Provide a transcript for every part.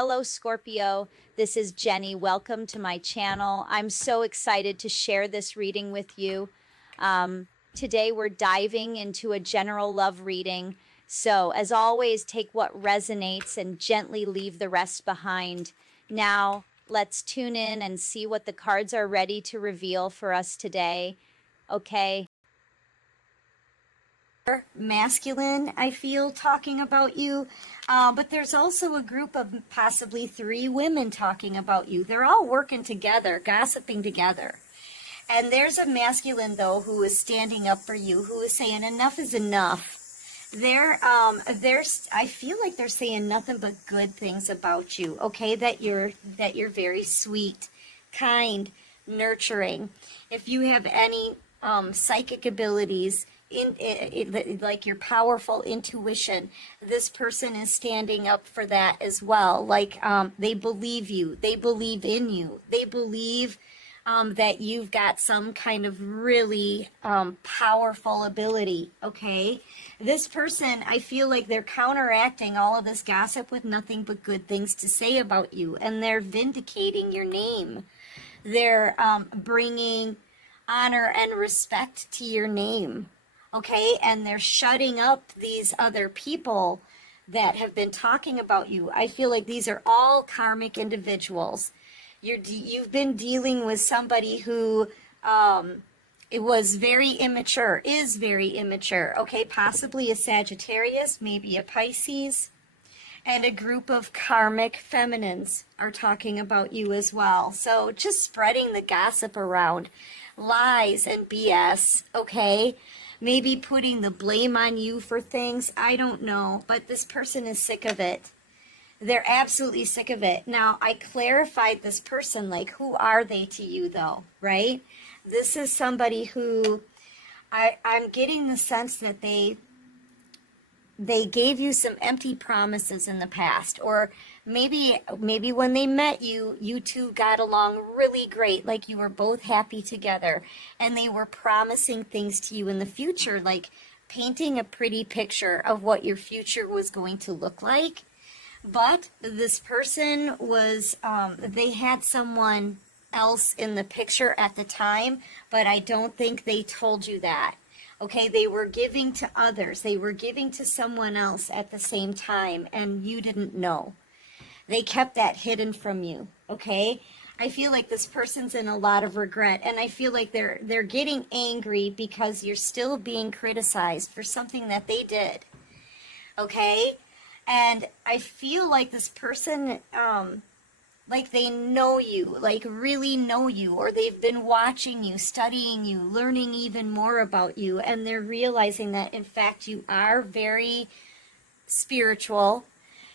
Hello, Scorpio. This is Jenny. Welcome to my channel. I'm so excited to share this reading with you. Today, we're diving into a general love reading. So, as always, take what resonates and gently leave the rest behind. Now, let's tune in and see what the cards are ready to reveal for us today. Okay. Masculine, I feel, talking about you, but there's also a group of possibly 3 women talking about you. They're all working together, gossiping together. And there's a masculine, though, who is standing up for you, who is saying enough is enough. I feel like they're saying nothing but good things about you, okay? That you're very sweet, kind, nurturing. If you have any psychic abilities, like your powerful intuition, this person is standing up for that as well. Like they believe you, they believe in you, they believe that you've got some kind of really powerful ability. Okay, this person, I feel like they're counteracting all of this gossip with nothing but good things to say about you, and they're vindicating your name. They're bringing honor and respect to your name. Okay, and they're shutting up these other people that have been talking about you. I feel like these are all karmic individuals. You've been dealing with somebody who it was very immature, is very immature. Okay, possibly a Sagittarius, maybe a Pisces, and a group of karmic feminines are talking about you as well. So just spreading the gossip around, lies and BS, okay? Maybe putting the blame on you for things. I don't know. But this person is sick of it. They're absolutely sick of it. Now, I clarified this person, like, who are they to you, though, right? This is somebody who I'm getting the sense that they gave you some empty promises in the past, or maybe when they met you, you two got along really great, like you were both happy together, and they were promising things to you in the future, like painting a pretty picture of what your future was going to look like. But this person was, they had someone else in the picture at the time, but I don't think they told you that. Okay, they were giving to others. They were giving to someone else at the same time, and you didn't know. They kept that hidden from you, okay? I feel like this person's in a lot of regret, and I feel like they're getting angry because you're still being criticized for something that they did, okay? And I feel like this person, like they know you, like really know you, or they've been watching you, studying you, learning even more about you, and they're realizing that, in fact, you are very spiritual.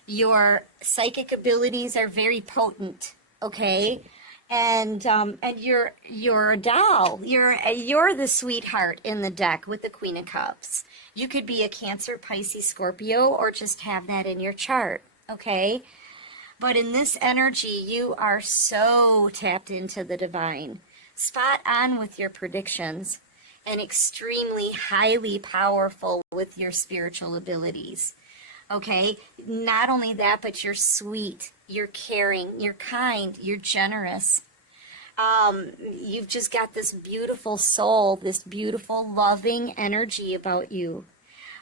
Your psychic abilities are very potent, okay? And you're a doll. You're the sweetheart in the deck with the Queen of Cups. You could be a Cancer, Pisces, Scorpio, or just have that in your chart, okay? But in this energy, you are so tapped into the divine, spot on with your predictions, and extremely highly powerful with your spiritual abilities. Okay, not only that, but you're sweet, you're caring, you're kind, you're generous. You've just got this beautiful soul, this beautiful loving energy about you.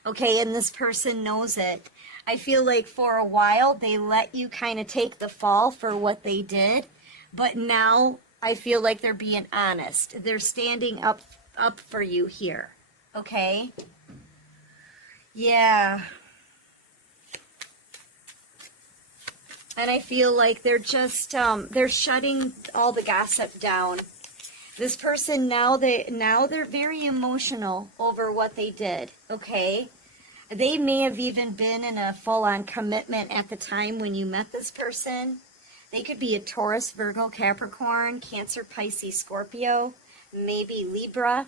Okay, and this person knows it. I feel like for a while they let you kind of take the fall for what they did, but now I feel like they're being honest. They're standing up for you here. Okay? Yeah. And I feel like they're just they're shutting all the gossip down. This person now they're very emotional over what they did, okay? They may have even been in a full-on commitment at the time when you met this person. They could be a Taurus, Virgo, Capricorn, Cancer, Pisces, Scorpio, maybe Libra.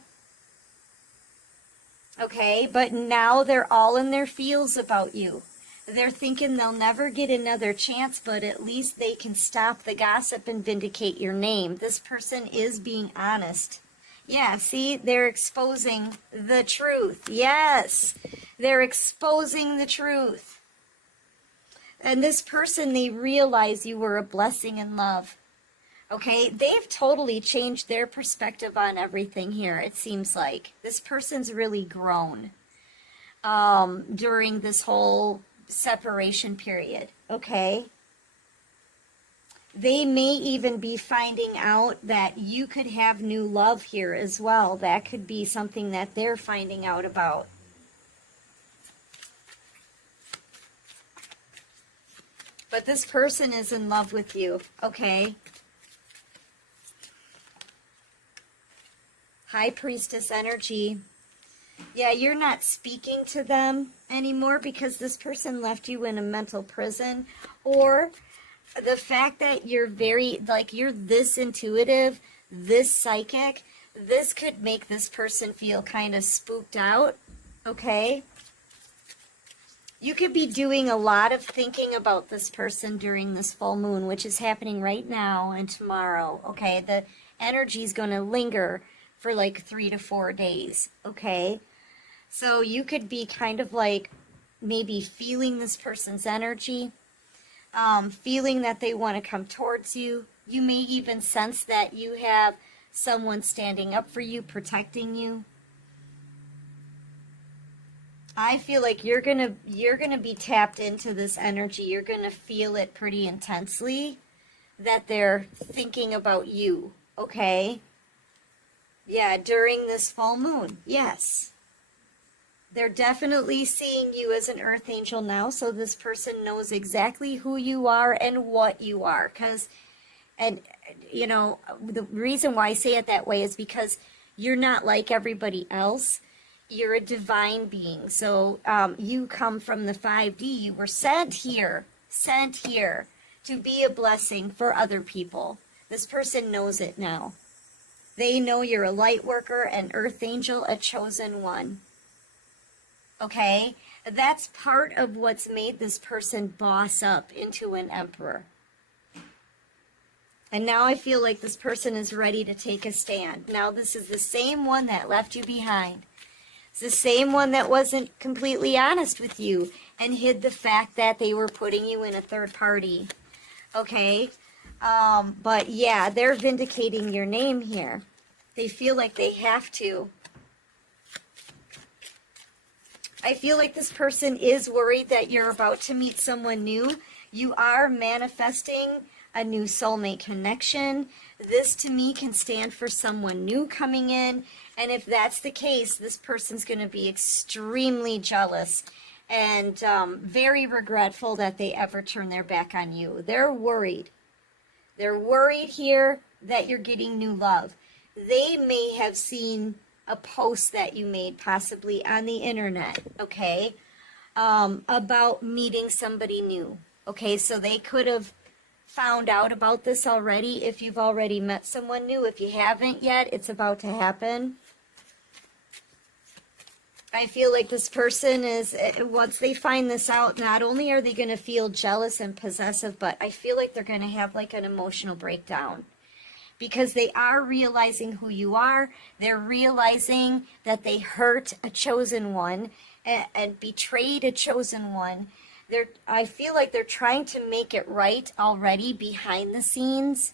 Okay, but now they're all in their feels about you. They're thinking they'll never get another chance, but at least they can stop the gossip and vindicate your name. This person is being honest. Yeah, see, they're exposing the truth. Yes, they're exposing the truth. And this person, they realize you were a blessing in love. Okay, they've totally changed their perspective on everything here, it seems like. This person's really grown during this whole separation period, okay? They may even be finding out that you could have new love here as well. That could be something that they're finding out about. But this person is in love with you, okay? High Priestess energy. Yeah, you're not speaking to them anymore because this person left you in a mental prison. Or the fact that you're very, like, you're this intuitive, this psychic, this could make this person feel kind of spooked out, okay? You could be doing a lot of thinking about this person during this full moon, which is happening right now and tomorrow, okay? The energy is going to linger for like 3 to 4 days, okay? So you could be kind of like maybe feeling this person's energy, feeling that they want to come towards you. You may even sense that you have someone standing up for you, protecting you. I feel like you're gonna be tapped into this energy. You're gonna feel it pretty intensely that they're thinking about you, okay? Yeah, during this full moon, yes. They're definitely seeing you as an earth angel now, so this person knows exactly who you are and what you are. And you know, the reason why I say it that way is because you're not like everybody else. You're a divine being. So you come from the 5D. You were sent here to be a blessing for other people. This person knows it now. They know you're a light worker, an earth angel, a chosen one. Okay? That's part of what's made this person boss up into an emperor. And now I feel like this person is ready to take a stand. Now this is the same one that left you behind. It's the same one that wasn't completely honest with you and hid the fact that they were putting you in a third party. Okay? But yeah, they're vindicating your name here. They feel like they have to. I feel like this person is worried that you're about to meet someone new. You are manifesting a new soulmate connection. This to me can stand for someone new coming in. And if that's the case, this person's going to be extremely jealous and very regretful that they ever turn their back on you. They're worried. They're worried here that you're getting new love. They may have seen a post that you made possibly on the internet, okay, about meeting somebody new. Okay, so they could have found out about this already if you've already met someone new. If you haven't yet, it's about to happen. I feel like this person is, once they find this out, not only are they going to feel jealous and possessive, but I feel like they're going to have like an emotional breakdown. Because they are realizing who you are. They're realizing that they hurt a chosen one and betrayed a chosen one. I feel like they're trying to make it right already behind the scenes.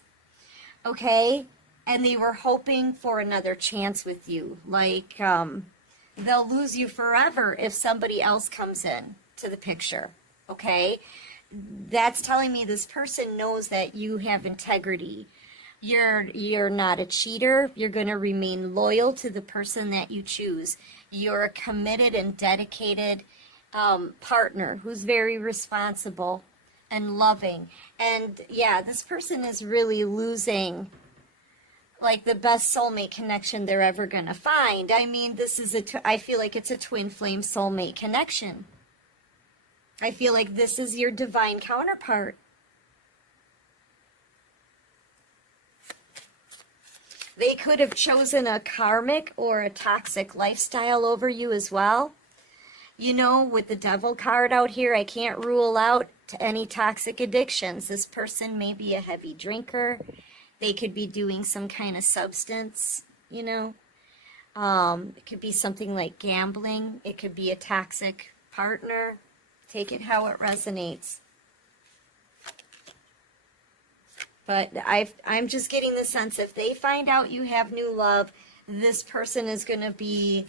Okay? And they were hoping for another chance with you. Like, they'll lose you forever if somebody else comes in to the picture. Okay? That's telling me this person knows that you have integrity. You're not a cheater. You're going to remain loyal to the person that you choose. You're a committed and dedicated partner who's very responsible and loving. And yeah, this person is really losing like the best soulmate connection they're ever going to find. I mean, I feel like it's a twin flame soulmate connection. I feel like this is your divine counterpart. They could have chosen a karmic or a toxic lifestyle over you as well. You know, with the devil card out here, I can't rule out any toxic addictions. This person may be a heavy drinker. They could be doing some kind of substance, you know. It could be something like gambling. It could be a toxic partner. Take it how it resonates. But I'm just getting the sense if they find out you have new love, this person is going to be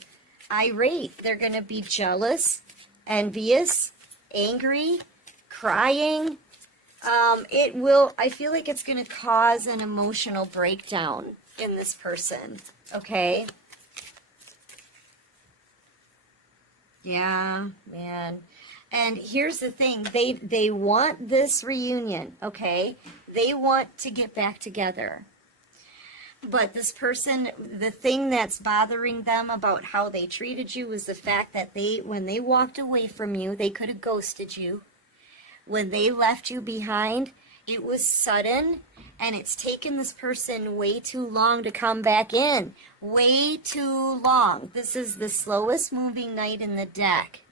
irate. They're going to be jealous, envious, angry, crying. I feel like it's going to cause an emotional breakdown in this person. Okay? Yeah, man. And here's the thing, they want this reunion, okay? They want to get back together. But this person, the thing that's bothering them about how they treated you was the fact that when they walked away from you, they could have ghosted you. When they left you behind, it was sudden, and it's taken this person way too long to come back in. Way too long. This is the slowest moving knight in the deck.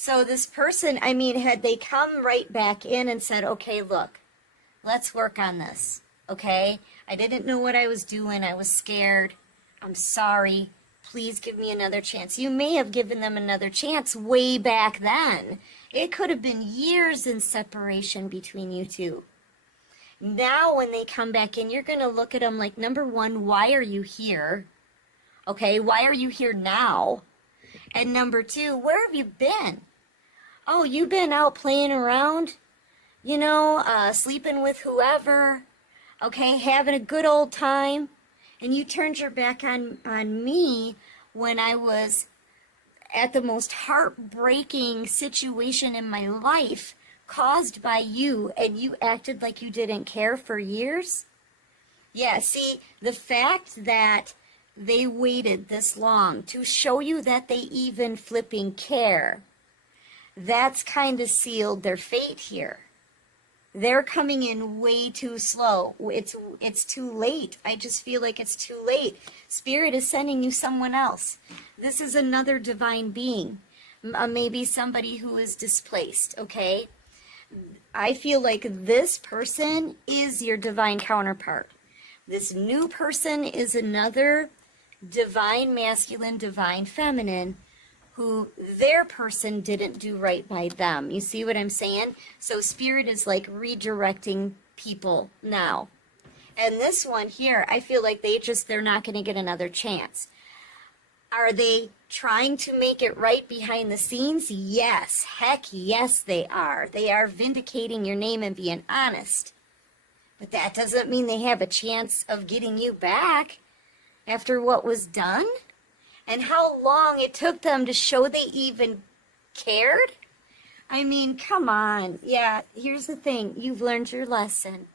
So this person, I mean, had they come right back in and said, okay, look, let's work on this, okay? I didn't know what I was doing. I was scared. I'm sorry. Please give me another chance. You may have given them another chance way back then. It could have been years in separation between you two. Now when they come back in, you're going to look at them like, number one, why are you here? Okay, why are you here now? And number two, where have you been? Oh, you've been out playing around, sleeping with whoever, okay, having a good old time, and you turned your back on me when I was at the most heartbreaking situation in my life caused by you, and you acted like you didn't care for years? Yeah, see, the fact that they waited this long to show you that they even flipping care, that's kind of sealed their fate here. They're coming in way too slow. It's too late. I just feel like it's too late. Spirit is sending you someone else. This is another divine being. Maybe somebody who is displaced, okay? I feel like this person is your divine counterpart. This new person is another divine masculine, divine feminine, who their person didn't do right by them. You see what I'm saying? So Spirit is like redirecting people now. And this one here, I feel like they're not going to get another chance. Are they trying to make it right behind the scenes? Yes. Heck yes, they are. They are vindicating your name and being honest. But that doesn't mean they have a chance of getting you back after what was done. And how long it took them to show they even cared? I mean, come on. Yeah, here's the thing. You've learned your lesson.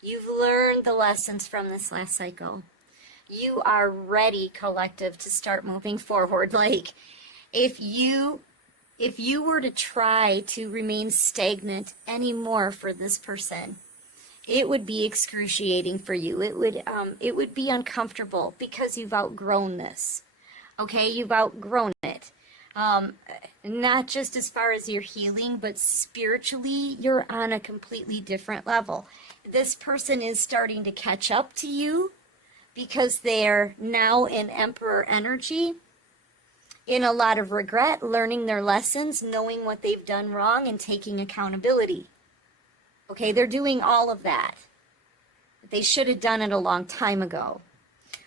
You've learned the lessons from this last cycle. You are ready, collective, to start moving forward. Like, if you were to try to remain stagnant anymore for this person, it would be excruciating for you. It would be uncomfortable because you've outgrown this. Okay, you've outgrown it. Not just as far as your healing, but spiritually, you're on a completely different level. This person is starting to catch up to you because they're now in Emperor energy, in a lot of regret, learning their lessons, knowing what they've done wrong, and taking accountability. Okay, they're doing all of that. They should have done it a long time ago.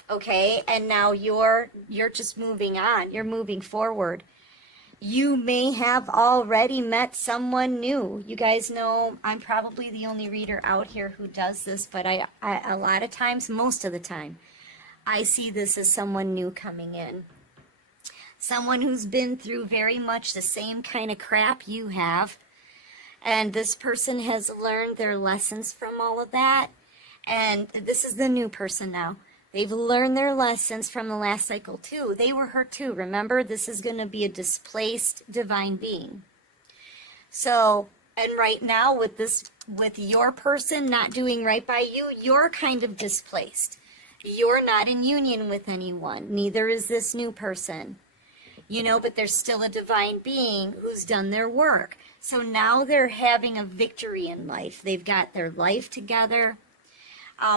Okay, and now you're just moving on. You're moving forward. You may have already met someone new. You guys know I'm probably the only reader out here who does this, but I a lot of times, most of the time, I see this as someone new coming in. Someone who's been through very much the same kind of crap you have. And this person has learned their lessons from all of that. And this is the new person now. They've learned their lessons from the last cycle too. They were hurt too. Remember, this is going to be a displaced divine being. So, and right now with your person not doing right by you, you're kind of displaced. You're not in union with anyone. Neither is this new person. But there's still a divine being who's done their work. So now they're having a victory in life. They've got their life together.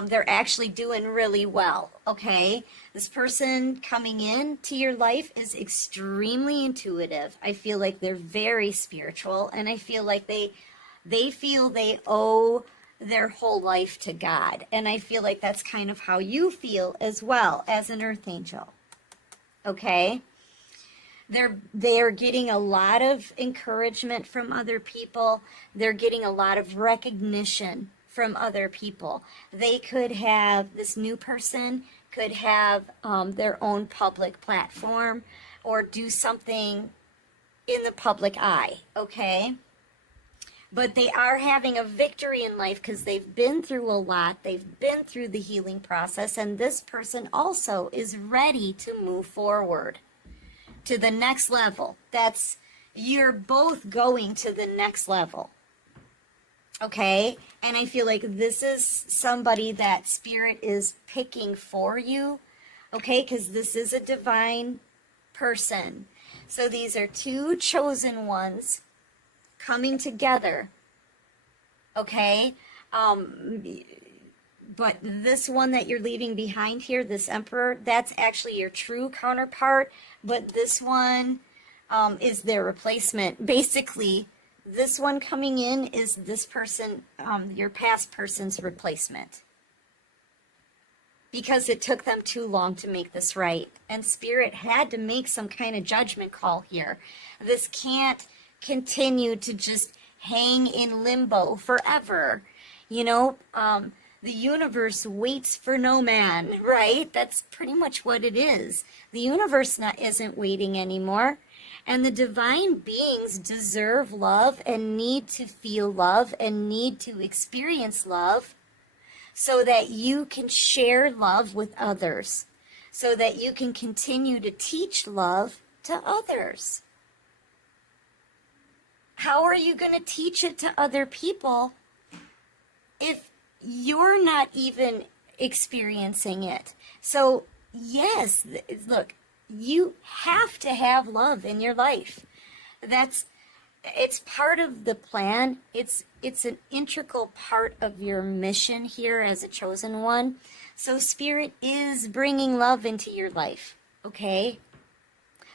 They're actually doing really well, okay? This person coming into your life is extremely intuitive. I feel like they're very spiritual, and I feel like they feel they owe their whole life to God. And I feel like that's kind of how you feel as well as an earth angel. Okay? They're getting a lot of encouragement from other people. They're getting a lot of recognition from other people. They could have, this new person could have their own public platform or do something in the public eye, okay? But they are having a victory in life because they've been through a lot. They've been through the healing process, and this person also is ready to move forward to the next level. You're both going to the next level. Okay? And I feel like this is somebody that Spirit is picking for you. Okay? Because this is a divine person. So these are two chosen ones coming together. Okay? But this one that you're leaving behind here, this Emperor, that's actually your true counterpart. But this one is their replacement. Basically, this one coming in is this person, your past person's replacement. Because it took them too long to make this right. And Spirit had to make some kind of judgment call here. This can't continue to just hang in limbo forever. You know, the universe waits for no man, right? That's pretty much what it is. The universe isn't waiting anymore. And the divine beings deserve love and need to feel love and need to experience love so that you can share love with others, so that you can continue to teach love to others. How are you going to teach it to other people if you're not even experiencing it? So, yes, look, you have to have love in your life. It's part of the plan. It's an integral part of your mission here as a chosen one. So Spirit is bringing love into your life, okay?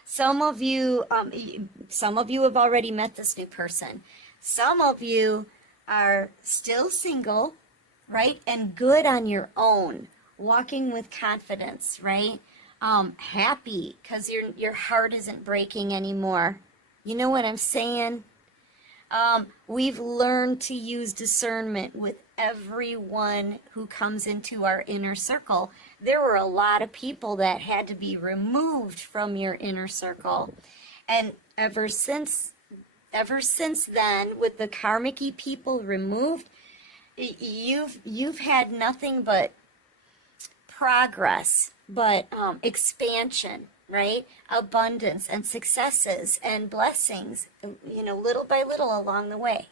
Some of you have already met this new person. Some of you are still single, right? And good on your own, walking with confidence, right? Happy because your heart isn't breaking anymore. You know what I'm saying? We've learned to use discernment with everyone who comes into our inner circle. There were a lot of people that had to be removed from your inner circle. And ever since then, with the karmic-y people removed, you've had nothing but progress, but expansion, right? Abundance and successes and blessings, little by little along the way.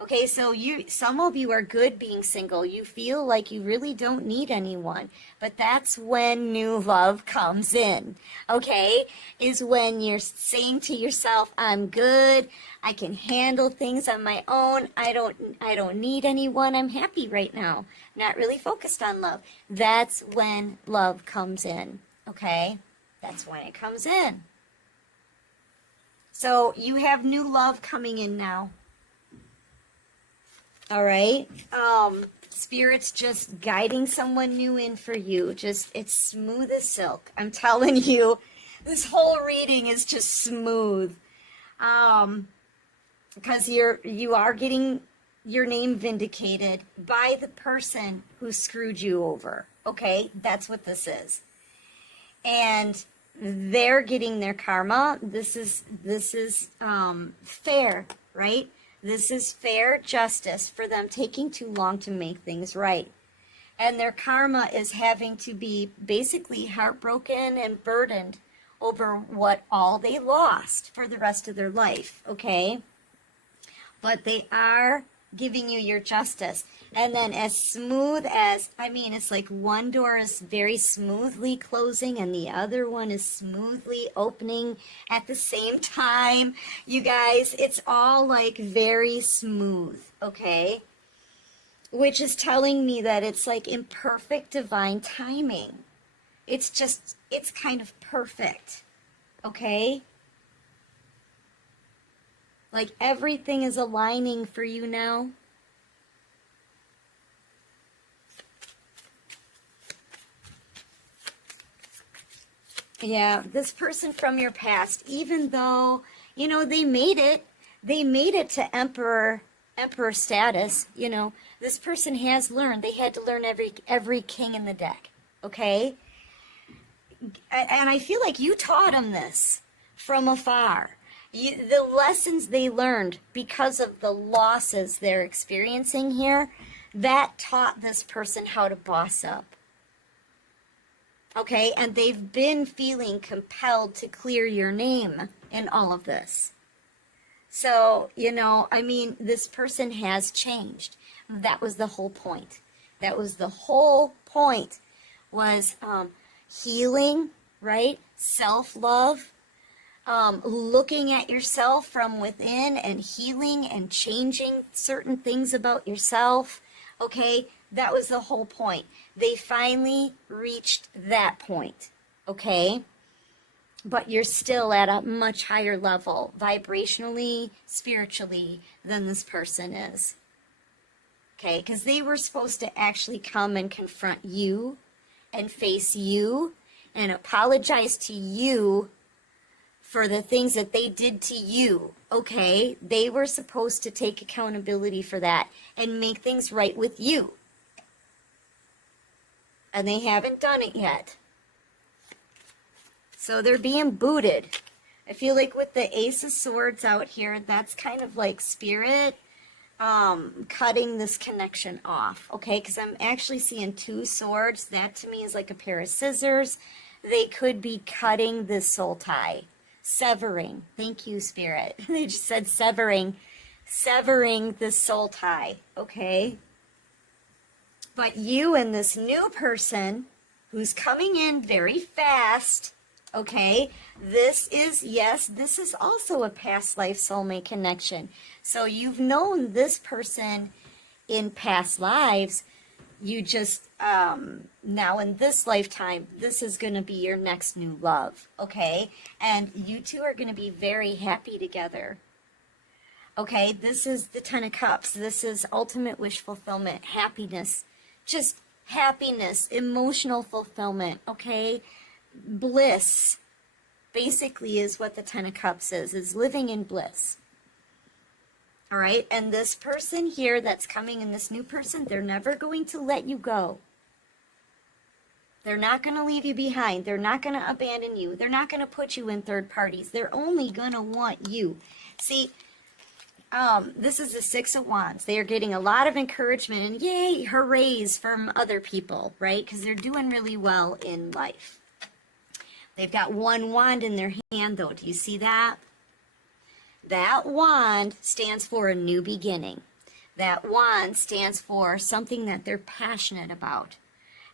Okay, so some of you are good being single. You feel like you really don't need anyone, but that's when new love comes in. Okay, is when you're saying to yourself, "I'm good. I can handle things on my own. I don't need anyone. I'm happy right now." Not really focused on love. That's when love comes in. Okay, that's when it comes in. So you have new love coming in now. All right. Spirit's just guiding someone new in for you. It's smooth as silk. I'm telling you, this whole reading is just smooth. Because you are getting your name vindicated by the person who screwed you over. Okay? That's what this is. And they're getting their karma. This is fair, right? This is fair justice for them taking too long to make things right. And their karma is having to be basically heartbroken and burdened over what all they lost for the rest of their life, okay? But they are giving you your justice. And then as smooth as, it's like one door is very smoothly closing and the other one is smoothly opening at the same time. You guys, it's all like very smooth, okay? Which is telling me that it's like in perfect divine timing. It's kind of perfect, okay? Like everything is aligning for you now. Yeah, this person from your past, even though, you know, they made it to emperor status, you know, this person has learned. They had to learn every king in the deck, okay? And I feel like you taught them this from afar. The lessons they learned because of the losses they're experiencing here, that taught this person how to boss up. Okay, and they've been feeling compelled to clear your name in all of this. So, you know, I mean, this person has changed. That was the whole point. That was the whole point, was healing, right? Self-love, looking at yourself from within and healing and changing certain things about yourself. Okay, that was the whole point. They finally reached that point, okay? But you're still at a much higher level, vibrationally, spiritually, than this person is. Okay, because they were supposed to actually come and confront you and face you and apologize to you for the things that they did to you, okay? They were supposed to take accountability for that and make things right with you. And they haven't done it yet. So they're being booted. I feel like with the Ace of Swords out here, that's kind of like spirit cutting this connection off, okay? Because I'm actually seeing 2 swords. That to me is like a pair of scissors. They could be cutting this soul tie. Severing. Thank you, Spirit. They just said severing. Severing the soul tie, okay? But you and this new person who's coming in very fast, okay? This is, yes, this is also a past life soulmate connection. So you've known this person in past lives. You just, now in this lifetime, this is going to be your next new love, okay? And you two are going to be very happy together. Okay, this is the 10 of Cups. This is ultimate wish fulfillment, happiness, just happiness, emotional fulfillment, okay? Bliss, basically, is what the 10 of Cups is living in bliss. All right, and this person here that's coming in, this new person, they're never going to let you go. They're not going to leave you behind. They're not going to abandon you. They're not going to put you in third parties. They're only going to want you. See, this is the 6 of Wands. They are getting a lot of encouragement and yay, hoorays from other people, right? Because they're doing really well in life. They've got 1 wand in their hand, though. Do you see that? That wand stands for a new beginning. That wand stands for something that they're passionate about.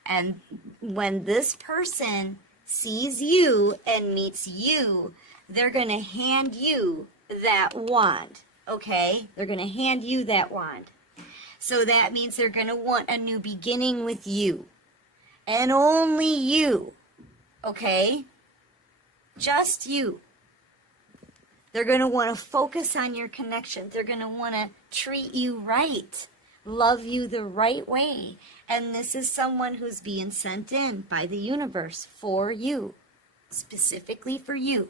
And when this person sees you and meets you, they're going to hand you that wand. Okay? They're going to hand you that wand. So that means they're going to want a new beginning with you. And only you. Okay? Just you. They're going to want to focus on your connection. They're going to want to treat you right. Love you the right way. And this is someone who's being sent in by the universe for you. Specifically for you.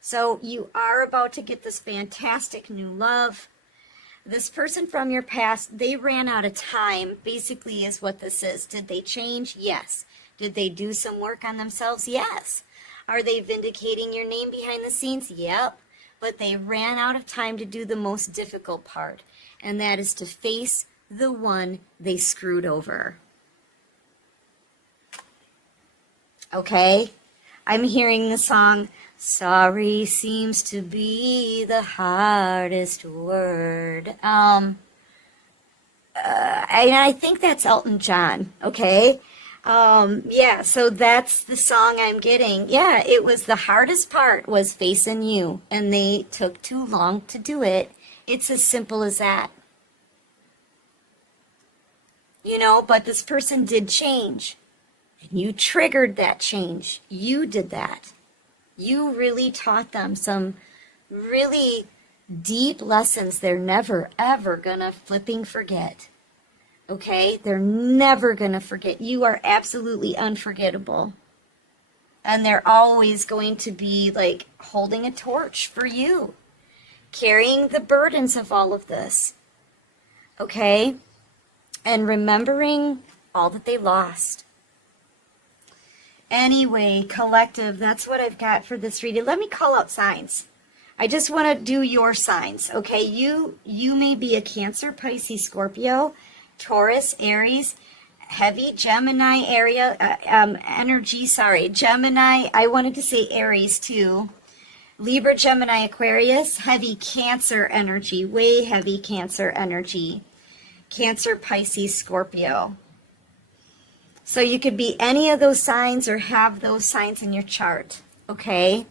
So you are about to get this fantastic new love. This person from your past, they ran out of time, basically is what this is. Did they change? Yes. Did they do some work on themselves? Yes. Are they vindicating your name behind the scenes? Yep. But they ran out of time to do the most difficult part, and that is to face the one they screwed over. Okay? I'm hearing the song, sorry seems to be the hardest word. And I think that's Elton John, okay? Yeah, so that's the song I'm getting. Yeah, it was the hardest part was facing you, and they took too long to do it. It's as simple as that. You know, but this person did change. And you triggered that change. You did that. You really taught them some really deep lessons they're never, ever gonna flipping forget. Okay? They're never gonna forget. You are absolutely unforgettable. And they're always going to be like holding a torch for you, carrying the burdens of all of this. Okay? And remembering all that they lost. Anyway, collective, that's what I've got for this reading. Let me call out signs. I just want to do your signs, okay? You may be a Cancer, Pisces, Scorpio, Taurus, Aries, heavy Gemini area, energy, sorry, Gemini, I wanted to say Aries too. Libra, Gemini, Aquarius, heavy Cancer energy, way heavy Cancer energy. Cancer, Pisces, Scorpio. So you could be any of those signs or have those signs in your chart, okay?